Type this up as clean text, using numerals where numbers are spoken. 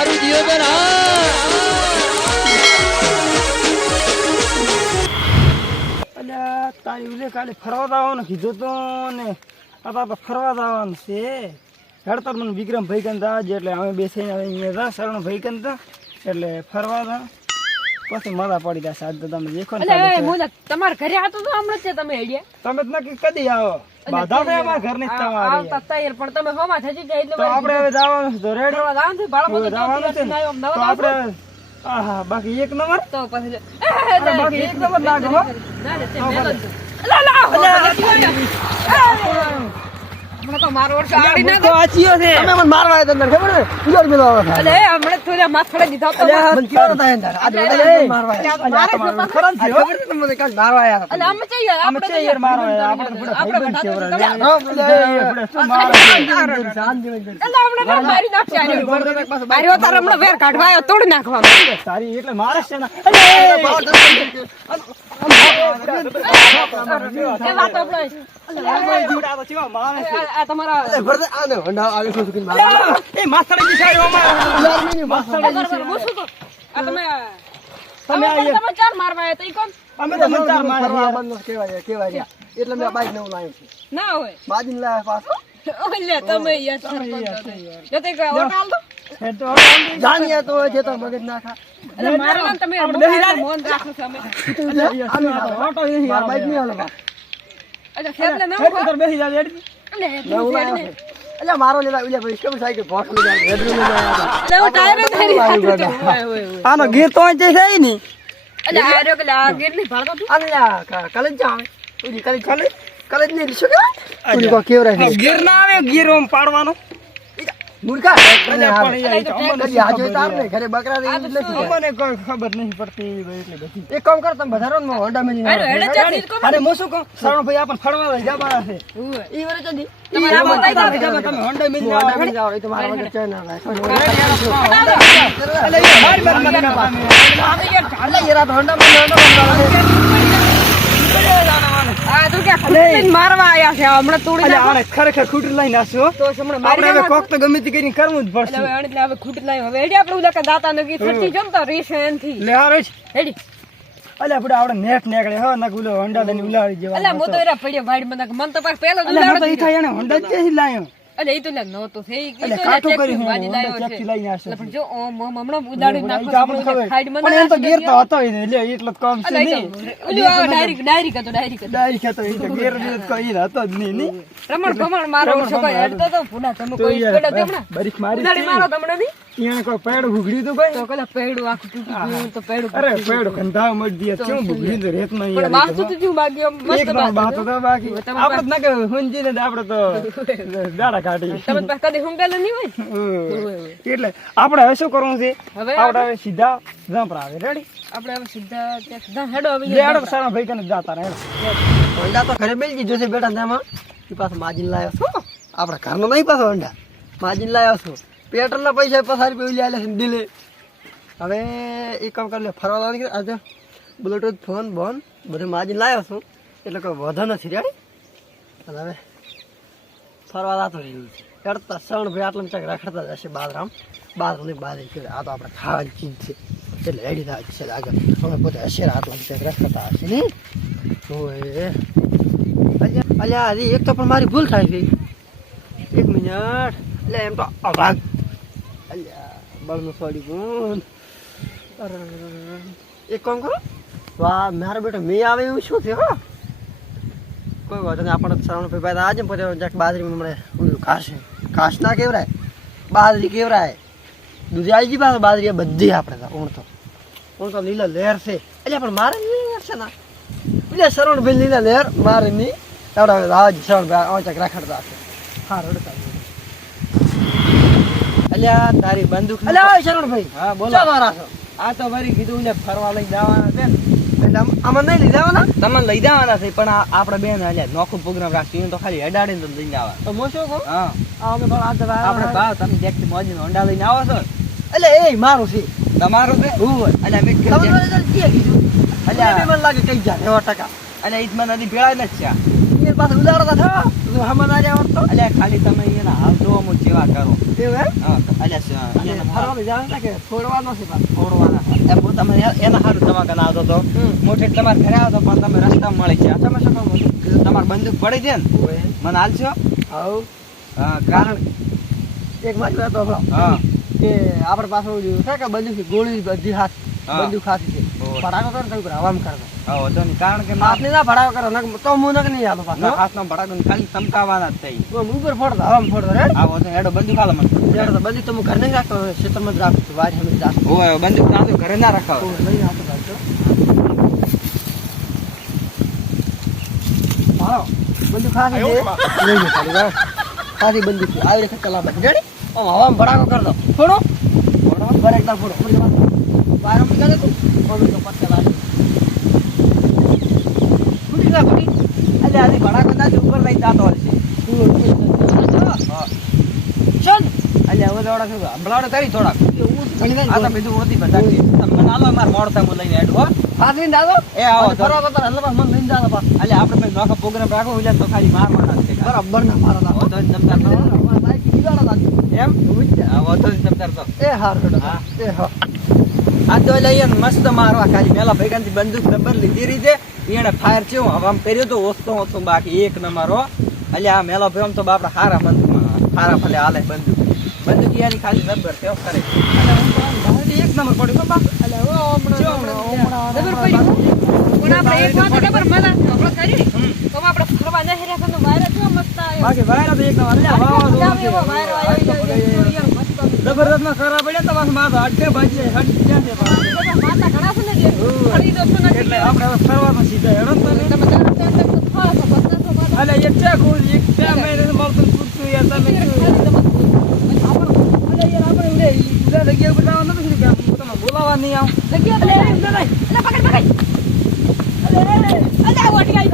મારું જીવન અલ્યા તારી ઉલે કાલે ફરવા જવાનું કીધું તો ને આપણે ફરવા જવાનું છે હેડતા મને વિક્રમ ભાઈ કંતા એટલે અમે બેસીને હવે અહીંયા હતા શરણ ભાઈ કંતા એટલે ફરવા હતા પછી મજા પડી જશે આજ તો તમે દેખો ને તમારા ઘરે આતો તો હમણાં છે તમે આઈડિયા તમે જ નક્કી કદી આવો બાધા ભાઈ અમારા ઘર ની આવતા તૈયાર પણ તમે હોમાં થજી જાય એટલે તો આપણે હવે જવાનું છે તો રેડી જવાનું છે બાળકો જવાનું છે ને તો આપણે આહા બાકી એક નંબર તો પછી બાકી એક નંબર લાગો હો હમણાં તો મારો વર્ષ આડી ના તો આચીયો છે તમે મને મારવા આવ્યા અંદર ખબર છે ઉજળ મેલો આવે અલે હમણાં થોડા માથડે દીધા તો મને કેવો થાય અંદર આ મારવા આવ્યા ખબર છે તમને કાલ મારવા આવ્યા અલે અમે છે યાર અમે છે યાર મારવા આવ્યા આપણે તો ભાઈ બન છે અલે હમણાં મારી નાખશે આર્યો તાર હમણાં વેર કાઢવા આવ્યો તોડી નાખવા સારી એટલે મારે છે ને એ વાત આપણે આ તમારા એ માથડે બિસાડ્યો આ તમે ચાર મારવા આવ્યા તો ઈ કોણ અમે તો મંચાર મારવા કેવાય એટલે મેં બાઈક નવું લાવ્યો છું ના હોય બાજીને લાવ્યા પાછો ઓલે તમે યાર સરપંચ જતે કે ઓટ આલ દો જાણીએ તો છે તો મગજ નાખા અરે મારવા તમે મોન રાખો છો અમે ઓટો નહીં મારા બાઈક નહીં હાલે અચ્છા ખેતલે ના ખેતર પર બેસી જાવ એડી અને નવું લાવ્યો એટલે મારો લેલા ઉલ્યા ભાઈ કેમ સાયકલ ભોટ લઈ જાય હેડરૂમ લઈ જાય એટલે ટાયર ધરી આનો ગીર તો અહીં છે ની એટલે આર્યો કે આ ગેટલી ભાળતો તું અલ્યા કલેજ જાવ ઉજી કલેજ નહીં લીશો કે ઉજી કો કેવરા છે ગીર ના આવે ગીર ઓમ પાડવાનો મુરકા એટલે આજો તાર ને ઘરે બકરા રહી નથી મને કોઈ ખબર નહીં પડતી ભાઈ એટલે બધી એક કામ કર તમે વધારો ને હોન્ડા મેજી અરે હેડે ચાલી કો અરે મો શું કહું શરણ ભાઈ આપણ ફરવા લઈ જવાના છે ઈ વરે ચડી તમારા આમાં કઈ દાવ તમે હોન્ડા મિલ હોન્ડા મેજી જાવ એ તો મારા વગર ચેન ના લાય એટલે એ મારી મારી મને ના પામે અલે યાર હોન્ડા મેજી આ તો કે ખુદ મારવા આયા છે હમણાં તોડી અરે નાખો આને ખરેખર ખૂટી લઈને આસ્યો તો હમણાં આપણે મારી હવે કોક તો ગમે તે કરીને કરવું જ એટલે પડશે હવે એટલે હવે ખૂટ લાવી હવે હેડી આપણે ઉલા કે દાતા નગી થતી જમ તો રેશન થી લે હારે છે હેડી અલે આપણે નેક નેકળે હો નક ઉલો હોન્ડા દની ઉલાડી જેવા અલા મો તો એરા પડ્યો વાડી મને મન તો પાસ પહેલો અલે હું તો ઈ થાય એને હોન્ડા જ કેસી લાયો અલે ઈ તો લે નો તો થઈ અલે કાઠું કર્યું વાડી લાયો છે કેપી લઈને આસ્યો પણ જો ઓમ હમણાં ઉડાડી નાખો આપણે ખબર પણ એમ તો ગેર તો હતો ઈ ને એટલે એટલો જ કામ છે નહીં ઓલી આ ડાયરી હતો ડાયરી કે તો ઈ તો ગેર ને કોઈ હતો જ નહીં ની રમણ ભમણ મારો છોકરો હેડતો તો ભૂલા તમે કોઈ પેડા દેમણા બરીક મારી ઉડાડી મારો તમને ની ઈણે કોઈ પેડ ભૂગડ્યું તો ભાઈ તો કલા પેડું આખું તૂટી ગયું તો પેડું અરે પેડ કંધાવ મત દિયા કેમ ભૂગડ્યું તો રેત માં પણ વાસ્તુ તો જીવ બાકી મસ્ત એક નો બાત તો બાકી આપણે ના કે હુંજી ને આપણે તો દાડા કાઢી તમે પાસે કદી હુંગેલ નહીં હોય એટલે આપણે હવે શું કરવું છે હવે આપણે હવે સીધા જંપ આવે રેડી આપણે હવે સીધા ત્યાં સીધા હેડો હવે લે આડો સારા ભાઈ કને જાતા રહે હોન્ડા તો ઘરે મેલ દીધો છે બેટા તેમાં ઈ પાછો માજીન લાવ્યો છો આપણા ઘરનો નહીં પાછો હોન્ડા માજીન લાવ્યો છો પેટ્રોલના પૈસા પસારી પે ઉલી આલે છે દિલે હવે એક કામ કરી લે ફરવા લાવવાની કે આજે બ્લૂટૂથ ફોન બોન બધું માજીન લાવ્યો છું એટલે કોઈ વધો નથી રેડી અને હવે ફરવા લાતો રહ્યું છે કરતા શરણ ભાઈ આટલા ચાક રખડતા જશે બાદરામ બાદરામ બાદ કે આ તો આપણે ખાવાની ચીજ છે એટલે રેડી થાય છે આગળ અમે પોતે હશે આટલા ચાક રખડતા હશે ને ઓય અલ્યા અરે એક તો પણ મારી ભૂલ થાય છે એક મિનિટ એટલે એમ તો અવાગ અલ્યા બળનું સોડી ગુણ એક કામ કરો વાહ મારો બેટો મેં આવે એવું શું થયું હો કોઈ વાત નહીં આપણે શ્રાવણ ભાઈ આજે પોતે જ્યાંક બાજરી મળે ઘાસ ના કેવરાય બાજરી કેવરાય દૂધી આવી ગઈ પાછું બાજરી બધી આપણે ઊણતો લીલા લહેર છે એટલે પણ મારે નહીં લહેર છે ના એટલે શરણ ભાઈ લીલા લહેર મારે નહીં આવડે શરણ ભાઈ ચાક રાખડતા હશે હા રડતા અલ્યા તારી બંદૂક અલ્યા શરણ ભાઈ હા બોલો મારા છો આ તો વરી કીધું ને ફરવા લઈ જવાના છે એટલે આમાં નહીં લઈ જવાના તમને લઈ જવાના છે પણ આપણે બેન અલ્યા નોખો પ્રોગ્રામ રાખશું તો ખાલી હેડાડીને તમે લઈને આવવા તો હું શું કહું હા અમે પણ આપણે ભાવ તમે દેખતી મોજી હોન્ડા લઈને આવો છો એટલે એ મારું છે તમારું છે અલ્યા મેં તમને કીધું અલ્યા મને લાગે કઈ જાય 90% અને ઈદમાં નદી ભેળાય જ છે એ પાછું ઉદારતા થા તું હમણાં ના આવત તો અલ્યા ખાલી તમે એના હાલ જોવા મો જેવા કરો એવું એમ હા અલ્યા અને ફરવાનું જાણ છે કે છોડવાનો છે પાછો છોડવાના એ હું તમે એના હારું દવાખાને આવતો તો મોટે તમારા ઘરે આવતો પણ તમે રસ્તામાં મળી છે તમે શું કહો તમારે બંદૂક પડી છે ને મને હાલશો આવ હા કારણ એક મારી વાત સાંભળો હા કે આપણે પાછું ઓલું છે કે બંદૂક ગોળી બધી હાથ હા. બંદૂક હાથી છે ઓય. ભડાકો કરે તો હવામ કરતો હા વાંધો નહીં કારણ કે હાથને ના ભડાકો કરો નક તો હું નક નહીં આલો પાછો હાથનો ભડાકો ખાલી ચમકાવાના જ થઈ તો હું ઉપર ફોડતો હવામ ફોડતો રે આ વાંધો હેડો બંદૂક હાલો મને ત્યારે તો બંદૂક તો હું ઘર નહીં રાખતો ખેતરમાં જ રાખું છું વારી હમે રાખું ઓય બંદૂક ના તો ઘરે ના રખાવ નહીં આવતો પાછો હાલો બંદૂક ખાસી છે લઈ લો ખાલી બસ ખાસી બંદૂક છે આવી રીતે કલા બધી રેડી આમ હવામ ભડાકો કર દો ફોડો ફોડો બર એકદમ ફોડો વાયરો મી કરે તું ફોડો તો પત્તે વાળી ફૂટી જા ફૂટી અલ્યા આની ભડાકો ના ઉપર લઈ જાતો હશે ચલ અલ્યા હવે દોડા શું હંભળાવડે તારી થોડાક ઘણી આ તો બીજું ઓછી બધા તમે મને હાલો માર મોડ થાય હું લઈને હેડ હો ફાસી દાદો એ આવો તો. ફરવા તો હલ્લો મન લઈને જાતો પાસ અલ્યા આપણે ભાઈ નોખો પ્રોગ્રામ રાખો એટલે તો ખાલી મારવાના જ છે બરાબર ના મારો હો તો જમતા તો એમ હા હો તો જમતા તો એ હાર બેટો હા. એ હા આ તો લઈએ ને મસ્ત મારવા ખાલી પેલા ભેગાની બંદૂક રબર લીધી રીતે એને ફાયર થયો હવામાં કર્યો તો ઓછતો ઓછતો બાકી એક ન મારો અલ્યા આ મેલો ભેમ તો બાપડા હારા બંદૂકમાં હારા ભલે હાલે બંદૂક બંદૂક યાની ખાલી રબર થયો કરે એક નંબર પડ્યો બાપ ખબર પડી પણ આપણે એક વાત ખબર મને આપણે કરી તો આપણે ફરવા નહીં રહ્યા તો વાયરો કેવો મસ્ત આવ્યો બાકી વાયરા તો એકદમ અલ્યા વાવા જાવ એવો વાયરો આવ્યો મસ્ત જબરદસ્ત માં ખરા પડ્યા તો પાછું માથા અટકે ભાજી હટી ગયા છે પાછા. માતા ઘણા છે ને જે ખરીદો છો નથી એટલે આપણે હવે ફરવા તો સીધા હેડો ને તમે તમે જાણો ત્યાં તક તો ખાસ બસના તો અલ્યા એક ચા ખુશ એક ચા મેરે મળતું પૂછતું યાર તમે જગ્યા ઉપર જવાનું નથી કે તમે બોલાવા નહીં આવ જગ્યા પકડ પકડ અલે અલે ઓટી ગઈ